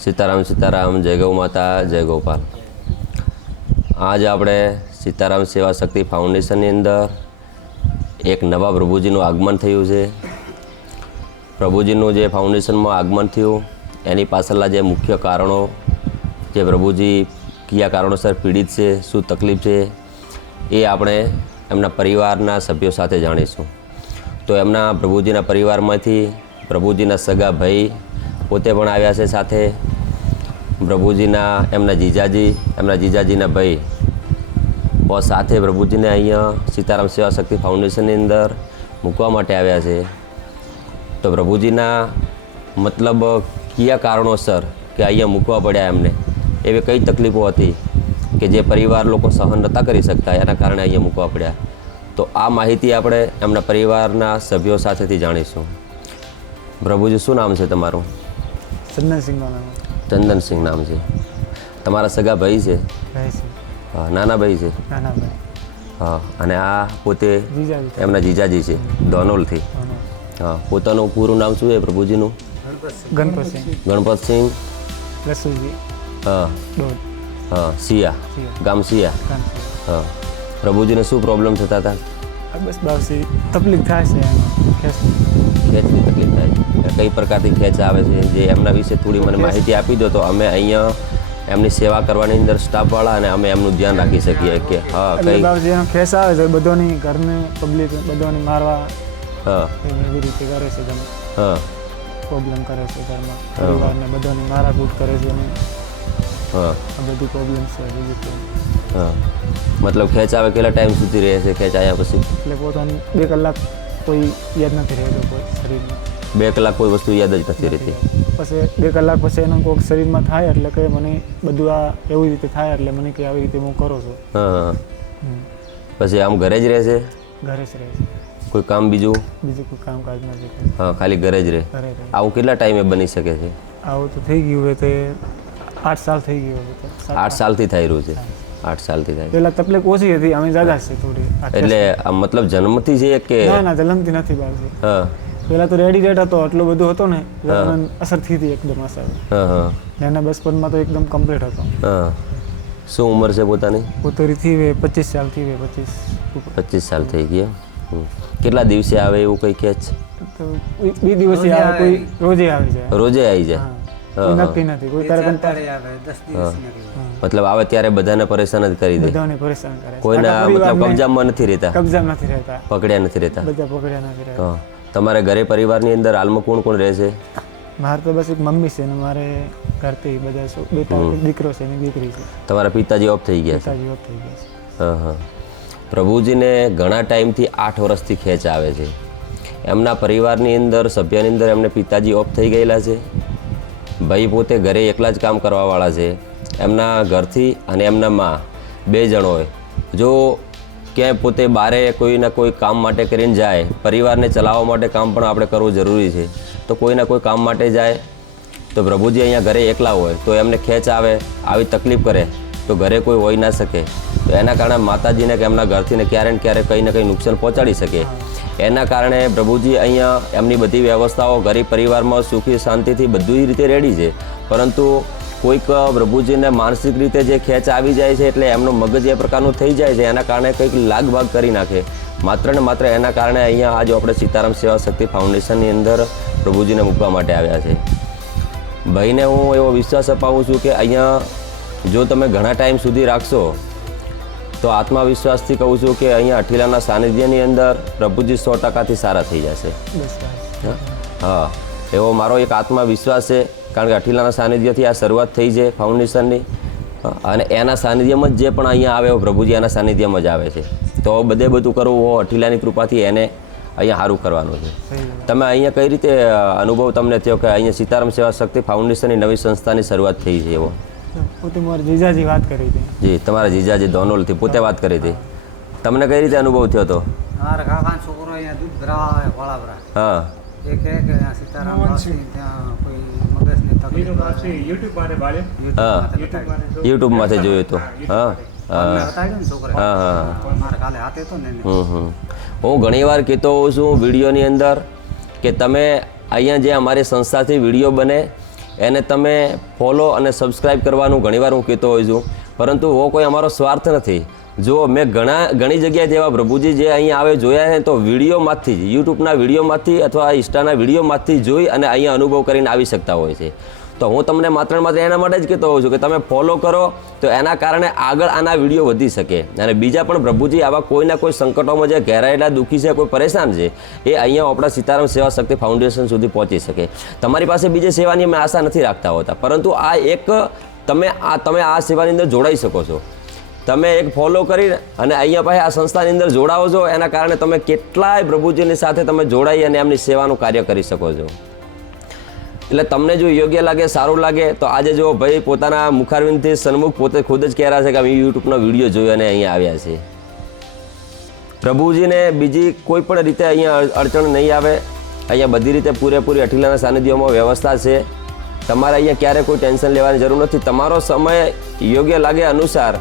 સીતારામ સીતારામ, જય ગૌ માતા, જય ગોપાલ. આજ આપણે સીતારામ સેવા શક્તિ ફાઉન્ડેશનની અંદર એક નવા પ્રભુજીનું આગમન થયું છે. પ્રભુજીનું જે ફાઉન્ડેશનમાં આગમન થયું એની પાછળના જે મુખ્ય કારણો, જે પ્રભુજી કયા કારણોસર પીડિત છે, શું તકલીફ છે, એ આપણે એમના પરિવારના સભ્યો સાથે જાણીશું. તો એમના પ્રભુજીના પરિવારમાંથી પ્રભુજીના સગા ભાઈ પોતે પણ આવ્યા છે, સાથે પ્રભુજીના એમના જીજાજીના ભાઈ સાથે પ્રભુજીને અહીંયા સીતારામ સેવા શક્તિ ફાઉન્ડેશનની અંદર મૂકવા માટે આવ્યા છે. તો પ્રભુજીના મતલબ કયા કારણોસર કે અહીંયા મૂકવા પડ્યા એમને, એવી કઈ તકલીફો હતી કે જે પરિવાર લોકો સહન નહોતા કરી શકતા, એના કારણે અહીંયા મૂકવા પડ્યા. તો આ માહિતી આપણે એમના પરિવારના સભ્યો સાથેથી જાણીશું. પ્રભુજી, શું નામ છે તમારું? ચંદનસિંહ નામ છે. તમારા સગા ભાઈ છે? હા, નાના ભાઈ છે. હા, અને આ પોતે એમના જીજાજી છે ધોનોલથી. હા, પોતાનું પૂરું નામ શું છે પ્રભુજીનું? ગણપતસિંહ. હા હા, સિયા, ગામ સિયા. હા, પ્રભુજીને શું પ્રોબ્લેમ થતા હતા? બસ તકલીફ થાય છે, ખેંચની તકલીફ થાય. કઈ પ્રકારની ખેંચ આવે છે, જે એમના વિશે થોડી મને માહિતી આપી દો, તો અમે અહીંયા એમની સેવા કરવાની અંદર સ્ટાફવાળા અને અમે એમનું ધ્યાન રાખી શકીએ. કે હા, કઈ ખેસ આવે છે, બધોની ઘરની પબ્લિક બધોની મારવા, હા, એવી રીતે કરે છે. હા, પ્રોબ્લેમ કરે છે ઘરમાં, પરિવારને બધાની મારાકૂટ કરે છે ને. હા, આ બધી પ્રોબ્લેમ છે. હા, મતલબ ખેંચ આવે કેટલા ટાઈમ સુધી રહે છે? ખેંચ આવ્યા પછી એટલે પોતાની 2 કલાક કોઈ યાદ નથી રહેતો કોઈ શરીરમાં. 2 કલાક કોઈ વસ્તુ યાદ જ નથી રહેતી. પછી 2 કલાક પછી એનો કોઈક શરીરમાં થાય એટલે કે મને બધું આ એવી રીતે થાય એટલે મને કે આવી રીતે હું કરું છું. હા, પછી આમ ઘરે જ રહે છે? ઘરે જ રહે છે. કોઈ કામ બીજું કોઈ કામકાજ નથી. હા, ખાલી ઘરે જ રહે. આવું કેટલા ટાઈમે બની શકે છે? આવું તો થઈ ગયું હોય તે 8 સાલ થઈ ગયું હોય. 8 સાલથી થઈ રહ્યું છે. 8 સાલથી થાય. પેલા તકલીફ ઓછી હતી, અમે જ્યાદા છે થોડી. એટલે આ મતલબ જન્મથી છે કે? ના, જન્મથી નથી બાળજી. હા, પેલા તો રેડી ડેટ હતો, એટલો બધો હતો ને, અસર થઈ હતી એકદમ અસર. હા હા, એના બચપનમાં તો એકદમ કમ્પ્લીટ હતો. હા. શું ઉંમર છે પોતાની? પોતાની થઈ 25 સાલ થઈ 25 સાલ થઈ ગયા. કેટલા દિવસે આવે એવું કંઈ ખેંચ? તો 2 દિવસે આવે, કોઈ રોજે આવી જાય. રોજે આવી જાય? કોઈ નક્કી નથી, કોઈ તારે મતલબ આવે ત્યારે બધાને પરેશાન જ કરી દે? બધાને પરેશાન કરે. કોઈના મતલબ કબજામાં નથી રહેતા? કબજામાં નથી રહેતા, પકડ્યા નથી રહેતા. બધા પકડ્યા નથી રહેતા. હા. તમારે ઘરે પરિવારની અંદર હાલમાં કોણ કોણ રહે છે? મારે તો બસ એક મમ્મી છે ને મારે ઘરથી બધા દીકરો છે ને દીકરી છે. તમારા પિતાજી ઓફ થઈ ગયા છે? પિતાજી ઓફ થઈ ગયા છે. હા હા. પ્રભુજીને ઘણા ટાઈમથી 8 વર્ષથી ખેંચ આવે છે. એમના પરિવારની અંદર સભ્યની અંદર એમને પિતાજી ઓફ થઈ ગયેલા છે. ભાઈ પોતે ઘરે એકલા જ કામ કરવાવાળા છે. એમના ઘરથી અને એમના માં 2 જણ હોય. જો ક્યાંય પોતે બારે કોઈના કોઈ કામ માટે કરીને જાય, પરિવારને ચલાવવા માટે કામ પણ આપણે કરવું જરૂરી છે. તો કોઈના કોઈ કામ માટે જાય તો પ્રભુજી અહીંયા ઘરે એકલા હોય તો એમને ખેંચ આવે, આવી તકલીફ કરે તો ઘરે કોઈ હોઈ ના શકે. તો એના કારણે માતાજીને કે એમના ઘરથી ને ક્યારે ને ક્યારે કંઈ ને કંઈ નુકસાન પહોંચાડી શકે. એના કારણે પ્રભુજી અહીંયા એમની બધી વ્યવસ્થાઓ ગરીબ પરિવારમાં સુખી શાંતિથી બધી રીતે રેડી છે. પરંતુ કોઈક પ્રભુજીને માનસિક રીતે જે ખેંચ આવી જાય છે એટલે એમનું મગજ એ પ્રકારનું થઈ જાય છે, એના કારણે કંઈક લાગભાગ કરી નાખે. માત્ર ને માત્ર એના કારણે અહીંયા આજે આપણે સીતારામ સેવા શક્તિ ફાઉન્ડેશનની અંદર પ્રભુજીને મૂકવા માટે આવ્યા છે. ભાઈને હું એવો વિશ્વાસ અપાવું છું કે અહીંયા જો તમે ઘણા ટાઈમ સુધી રાખશો તો આત્મવિશ્વાસથી કહું છું કે અહીંયા અઠીલાના સાનિધ્યની અંદર પ્રભુજી 100%થી સારા થઈ જશે. હા, એવો મારો એક આત્મવિશ્વાસ છે. કારણ કે અઠીલાના સાનિધ્યથી આ શરૂઆત થઈ છે ફાઉન્ડેશનની, અને એના સાનિધ્યમાં જ જે પણ અહીંયા આવે પ્રભુજી એના સાનિધ્યમાં જ આવે છે. તો બધું કરવું હો અઠીલાની કૃપાથી એને અહીંયા સારું કરવાનું છે. તમે અહીંયા કઈ રીતે અનુભવ તમને થયો કે અહીંયા સીતારામ સેવા શક્તિ ફાઉન્ડેશનની નવી સંસ્થાની શરૂઆત થઈ છે? એવો પોતે મારા જીજાજી વાત કરી હતી. જી, તમારા જીજાજી ધોનોલથી પોતે વાત કરી હતી. તમને કઈ રીતે અનુભવ થયો હતો? મારા કાકાનો છોકરો અહીંયા દૂધ ભરાવા આવે વાળાવરા. હા, એ કહે કે સીતારામ ત્યાં કોઈ મગજની તકલીફ હા, યુટ્યુબમાંથી જોયું હતું. હા બતાડ્યું ને છોકરા. હા હા, મારા કાલે હાથે તો ને. હું ઘણીવાર કહેતો હોઉં છું વિડીયોની અંદર કે તમે અહીંયા જે અમારી સંસ્થાથી વિડીયો બને એને તમે ફોલો અને સબસ્ક્રાઈબ કરવાનું ઘણીવાર હું કહેતો હોઉં છું, પરંતુ એવો કોઈ અમારો સ્વાર્થ નથી. જો મેં ઘણી જગ્યાએ એવા પ્રભુજી જે અહીં આવે જોયા છે તો વિડીયોમાંથી જ, યુટ્યુબના વિડીયોમાંથી અથવા ઇન્સ્ટાના વિડીયોમાંથી જોઈ અને અહીંયા અનુભવ કરીને આવી શકતા હોય છે. તો હું તમને માત્ર ને માત્ર એના માટે જ કહેતો હોઉં છું કે તમે ફોલો કરો તો એના કારણે આગળ આના વિડીયો વધી શકે અને બીજા પણ પ્રભુજી આવા કોઈના કોઈ સંકટોમાં જે ઘેરાયેલા દુઃખી છે, કોઈ પરેશાન છે, એ અહીંયા આપણા સીતારામ સેવા શક્તિ ફાઉન્ડેશન સુધી પહોંચી શકે. તમારી પાસે બીજી સેવાની અમે આશા નથી રાખતા હોતા, પરંતુ આ એક તમે આ સેવાની અંદર જોડાઈ શકો છો. તમે એક ફોલો કરી અને અહીંયા પાસે આ સંસ્થાની અંદર જોડાવો છો, એના કારણે તમે કેટલાય પ્રભુજીની સાથે તમે જોડાઈ અને એમની સેવાનું કાર્ય કરી શકો છો. એટલે તમને જો યોગ્ય લાગે, સારું લાગે તો આજે જો ભાઈ પોતાના મુખારવિંદથી સન્મુખ પોતે ખુદ જ કહેરા છે કે અમે યુટ્યુબનો વિડીયો જોયો અને અહીંયા આવ્યા છે. પ્રભુજીને બીજી કોઈ પણ રીતે અહીંયા અડચણ નહીં આવે. અહીંયા બધી રીતે પૂરેપૂરી અઠીલાના સાનિધ્યમાં વ્યવસ્થા છે. તમારે અહીંયા ક્યારે કોઈ ટેન્શન લેવાની જરૂર નથી. તમારો સમય યોગ્ય લાગે અનુસાર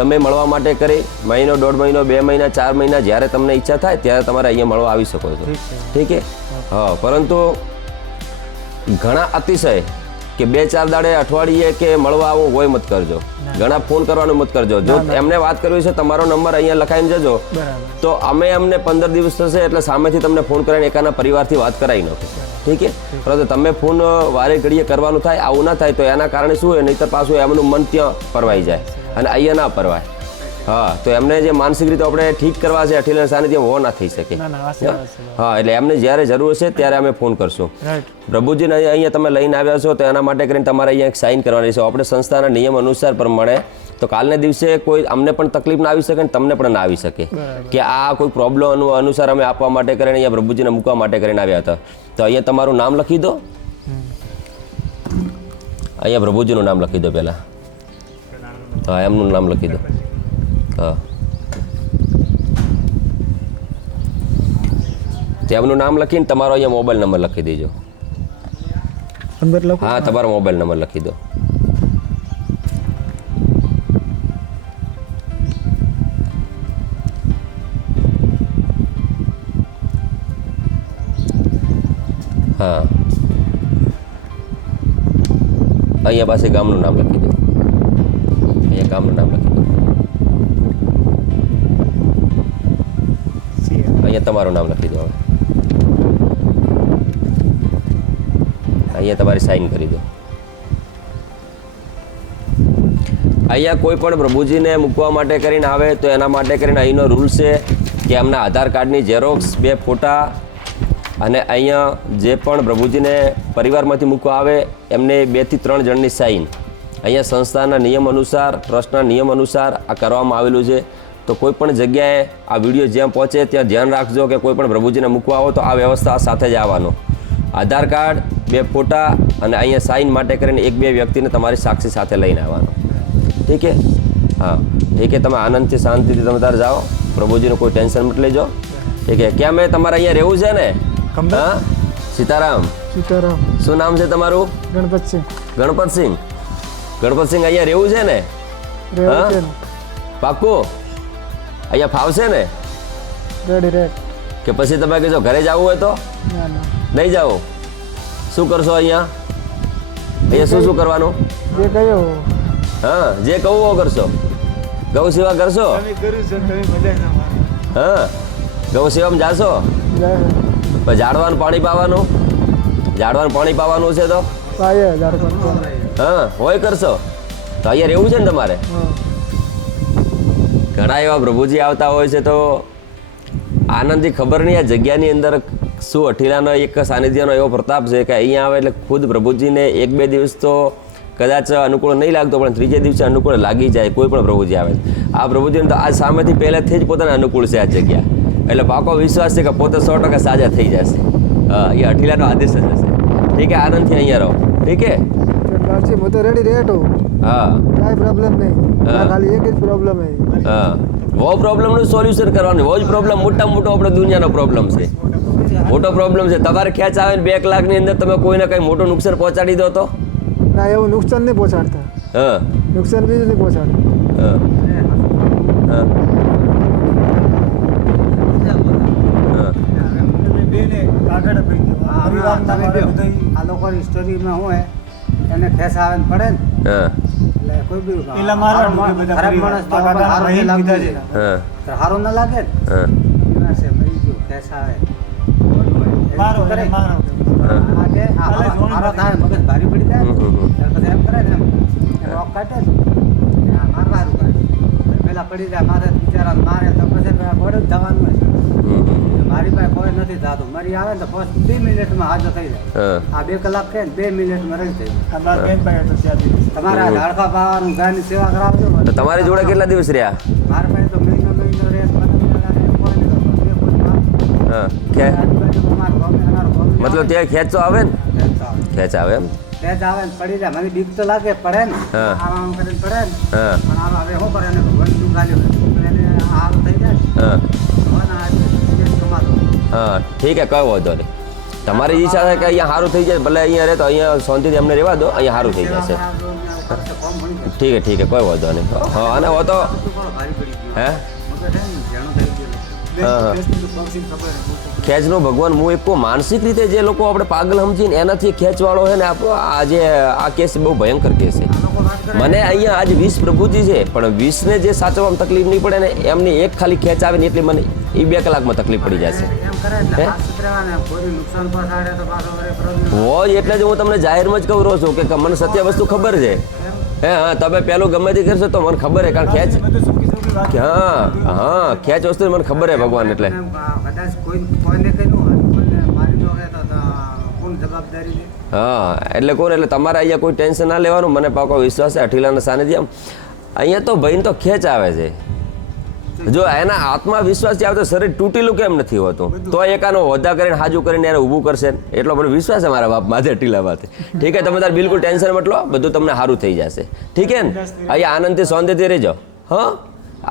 તમે મળવા માટે કરી મહિનો, 1.5 મહિનો, 2 મહિના, 4 મહિના જ્યારે તમને ઈચ્છા થાય ત્યારે તમારે અહીંયા મળવા આવી શકો છો. ઠીક છે? હા, પરંતુ ઘણા અતિશય કે 2-4 દાડે, અઠવાડિયે કે મળવા આવું કોઈ મત કરજો. ઘણા ફોન કરવાનું મત કરજો. જો એમને વાત કરવી છે તમારો નંબર અહીંયા લખાઈને જજો, તો અમે અમને 15 દિવસ થશે એટલે સામેથી તમને ફોન કરીને એકાના પરિવારથી વાત કરાવી નાખો. ઠીક છે? પરંતુ તમે ફોન વારે ઘડીએ કરવાનું થાય, આવું ના થાય તો એના કારણે શું હોય, નહીંતર પાછું એમનું મન ત્યાં પરવાઈ જાય અને અહીંયા ના પરવાય. હા, તો એમને જે માનસિક રીતે આપણે ઠીક કરવા છે અઠીલાના સાનિધ્યમાં હો ના થઈ શકે. હા, એટલે એમને જ્યારે જરૂર છે ત્યારે અમે ફોન કરશું. પ્રભુજીને અહીંયા તમે લઈને આવ્યા છો તો એના માટે કરીને તમારે અહીંયા એક સાઇન કરવાની છે. આપણે સંસ્થાના નિયમ અનુસાર પ્રમાણે તો કાલને દિવસે કોઈ અમને પણ તકલીફ ના આવી શકે અને તમને પણ ના આવી શકે કે આ કોઈ પ્રોબ્લેમ અનુસાર અમે આપવા માટે કરીને અહીંયા પ્રભુજીને મૂકવા માટે કરીને આવ્યા હતા. તો અહીંયા તમારું નામ લખી દો. અહીંયા પ્રભુજીનું નામ લખી દો પહેલાં. હા, એમનું નામ લખી દો. હા, તેમનું નામ લખીને તમારો અહીંયા મોબાઈલ નંબર લખી દેજો. હા, તમારો મોબાઈલ નંબર લખી દો. હા, અહીંયા પાસે ગામનું નામ લખી દો. અહીંયા ગામનું નામ લખી દો. અહીંયા તમારું નામ લખી દો. હવે અહીંયા તમારી સાઇન કરી દો. અહીંયા કોઈ પણ પ્રભુજીને મૂકવા માટે કરીને આવે તો એના માટે કરીને અહીંનો રૂલ છે કે એમના આધાર કાર્ડની ઝેરોક્સ, 2 ફોટા અને અહીંયા જે પણ પ્રભુજીને પરિવારમાંથી મૂકવા આવે એમને 2 થી 3 જણની સાઇન. અહીંયા સંસ્થાના નિયમ અનુસાર, ટ્રસ્ટના નિયમ અનુસાર આ કરવામાં આવેલું છે. તો કોઈ પણ જગ્યાએ આ વિડીયો જ્યાં પહોંચે ત્યાં ધ્યાન રાખજો કે કોઈ પણ પ્રભુજીને મૂકવા આવો તો આ વ્યવસ્થા સાથે જ આવવાનો. આધાર કાર્ડ, 2 ફોટા અને અહીંયા સાઇન માટે કરીને 1-2 વ્યક્તિને તમારી સાક્ષી સાથે લઈને આવવાનો. ઠીક છે? હા, ઠીક છે. તમે આનંદથી, શાંતિથી તમે તારે જાઓ. પ્રભુજીનું કોઈ ટેન્શન મત લેજો. ઠીક છે? ક્યાં મેં તમારે અહીંયા રહેવું છે ને? હા, સીતારામ. શું નામ છે તમારું? ગણપતસિંહ. ગણપતસિંહ, અહીંયા રહેવું છે ને? હા, પાક્કું? અહીંયા ફાવશે ને? કે પછી તમે કહેજો ઘરે જવું હોય તો? નહીં જાઓ? શું કરશો અહીંયા? અહીંયા શું કરવાનું? હા, જે કહું એવો કરશો. ગૌ સેવા કરશો? હા, ગૌ સેવામાં જાશો? ઝાડવાનું પાણી પાવાનું? ઝાડવાનું પાણી પાવાનું છે તો? હા, હોય કરશો તો અહીંયા રહેવું છે ને તમારે? ઘણા એવા પ્રભુજી આવતા હોય છે તો આનંદથી ખબર નહીં આ જગ્યાની અંદર શું અઠીલાનો એક સાનિધ્યનો એવો પ્રતાપ છે કે અહીંયા આવે એટલે ખુદ પ્રભુજીને 1-2 દિવસ તો કદાચ અનુકૂળ નહીં લાગતો, પણ ત્રીજે દિવસે અનુકૂળ લાગી જાય કોઈ પણ પ્રભુજી આવે. આ પ્રભુજીને તો આ સામેથી પહેલેથી જ પોતાને અનુકૂળ છે આ જગ્યા, એટલે પાકો વિશ્વાસ છે કે પોતે 100% સાજા થઈ જશે. હા, એ અઠીલાનો આદેશ જ હશે. ઠીક છે? આનંદથી અહીંયા રહો. ઠીક છે? હું તો રેડી રહેતો. હા, કાંઈ પ્રોબ્લેમ નહીં. ખાલી એક જ પ્રોબ્લેમ છે. હા, વો પ્રોબ્લેમનું સોલ્યુશન કરવાનું. વો જ પ્રોબ્લેમ મોટા મોટો આપણે દુનિયાનો પ્રોબ્લેમ છે. મોટો પ્રોબ્લેમ છે. તમારે ખેંચ આવે ને 2 કલાકની અંદર તમે કોઈને કંઈ મોટું નુકસાન પહોંચાડી દો તો? ના, એવું નુકસાન નહીં પહોંચાડતા. હા, નુકસાન બીજું નહીં પહોંચાડતા. હા, હા, આ લોકોની સ્ટોરીમાં શું હે એને ખેસ આવે ને પડે ને હા એટલે કોઈ બી પેલા મારવાનું કે બધા ખરાબ પરિવાર. માણસ તો બાપા સારું ભાઈ નહીં લાગતું કીધા છે. હા તો સારું ના લાગે ને હા બીમાર છે મરી ગયું ખેસ આવે ખોટું હોય. એવું મારો તો કરે. એને મારો આ કે આ કાલે જોણી હારો થાય મગજ ભારી પડી જાય ને હમ. ત્યારે પછી એમ કરે ને એમ રોક કાઢે ને આ મારવાનું કરે પેલા પડી જાય મારે બિચારા મારે તો પછી ગોળે જ જવાનું હોય મારી પાસે કોઈ નથી થતું મરી આવે ને તો પછી 2 મિનિટમાં હાજર થઈ જાય હા આ 2 કલાક છે ને 2 મિનિટમાં રહી જાય આ બાર બેન પાસે તો ત્યાંથી તમારે આ ઝાડખા પાવાનું ગાયની સેવા કરાવજો તો તમારી જોડે કેટલા દિવસ રહ્યા મારા પાસે તો મહિનો રહે 15 દાડા કોઈ નહીં કરતો. બે કોઈ કામ. હા ખે આજુબાજુ અમારું ગામ ને અમારું ગામ ને મતલબ ત્યાં ખેંચો આવે ને ખેંચ આવે. ખેંચ આવે એમ ખેંચ આવે ને પડી જાય મને બીક તો લાગે પડે ને હા. આમ કરીને પડે ને હા પણ આમ હવે શું કરે ને ભગવાન દુખાલ્યું એને આમ થઈ જાય હા ભગવાન આ રીતે કમાતો હા ઠીક હે કઈ વાંધો નહીં તમારી ઈચ્છા છે કે અહીંયા સારું થઈ જાય ભલે અહીંયા રહે તો અહીંયા શાંતિથી અમને રહેવા દો અહીંયા સારું થઈ જશે ઠીક હે કોઈ વાંધો નહીં હા અને હો તો હે હા હા ખેંચનો ભગવાન હું એક કહું, માનસિક રીતે જે લોકો આપણે પાગલ સમજીને એનાથી ખેંચવાળો છે ને આજે આ કેસ બહુ ભયંકર કેસ છે. મને અહીંયા આજે 20 પ્રભુજી છે પણ 20 ને જે સાચવવામાં તકલીફ નહીં પડે ને એમની એક ખાલી ખેંચ આવે ને એટલે મને એ 2 કલાકમાં તકલીફ પડી જશે હોય. એટલે જ હું તમને જાહેરમાં જ કહું રહ્યો છું કે મને સત્ય વસ્તુ ખબર છે. હે હા તમે પેલું ગમે તે કરશો તો મને ખબર છે કારણ ખેંચ બધું સુખી સુખી વાત કે હા ખેંચ વસ્તુ મને ખબર છે ભગવાન એટલે કદાચ કોઈને કહ્યું હોય કોઈને મારી દો કે તો કોણ જવાબદારી લે? હા એટલે કોણ એટલે તમારે અહીંયા કોઈ ટેન્શન ના લેવાનું. મને પાકો વિશ્વાસ છે અઠીલાના સાનિધ્યમ અહીંયા તો ભાઈને તો ખેંચ આવે છે. જો એના આત્મવિશ્વાસ જે આવે તો શરીર તૂટેલું કેમ નથી હોતું તો એકાનો હોદ્દા કરીને હાજુ કરીને એને ઊભું કરશે ને એટલો મને વિશ્વાસ છે મારા બાપ માથે ટીલા માથે. ઠીક છે તમે તાર બિલકુલ ટેન્શન મતલો બધું તમને સારું થઈ જશે. ઠીક છે ને અહીંયા આનંદથી શાંતિથી રહેજો. હા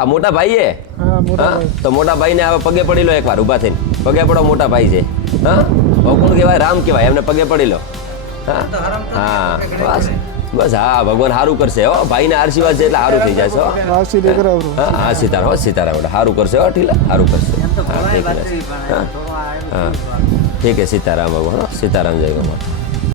આ મોટા ભાઈ છે હા મોટા હા ભાઈ તો મોટા ભાઈને હવે પગે પડી લો એકવાર ઊભા થઈને પગે પડો મોટા ભાઈ છે. હા કોણ કહેવાય રામ કહેવાય એમને પગે પડી લો. હા હા બસ બસ હા ભગવાન સારું કરશે હો ભાઈને આશીર્વાદ છે એટલે સારું થઈ જશે હો. વાસી દે કરાવરો હા હા સીતારામ હો સીતારામ સારું કરશે હો ઠીલા સારું કરશે. એમ તો હા ભવાઈ ઠીક વાત છે નહીં પણ હા થોડું આ એમ હા થયું. ઠીક છે સીતારામ ભગવાન હો સીતારામ જય ગોમાતા.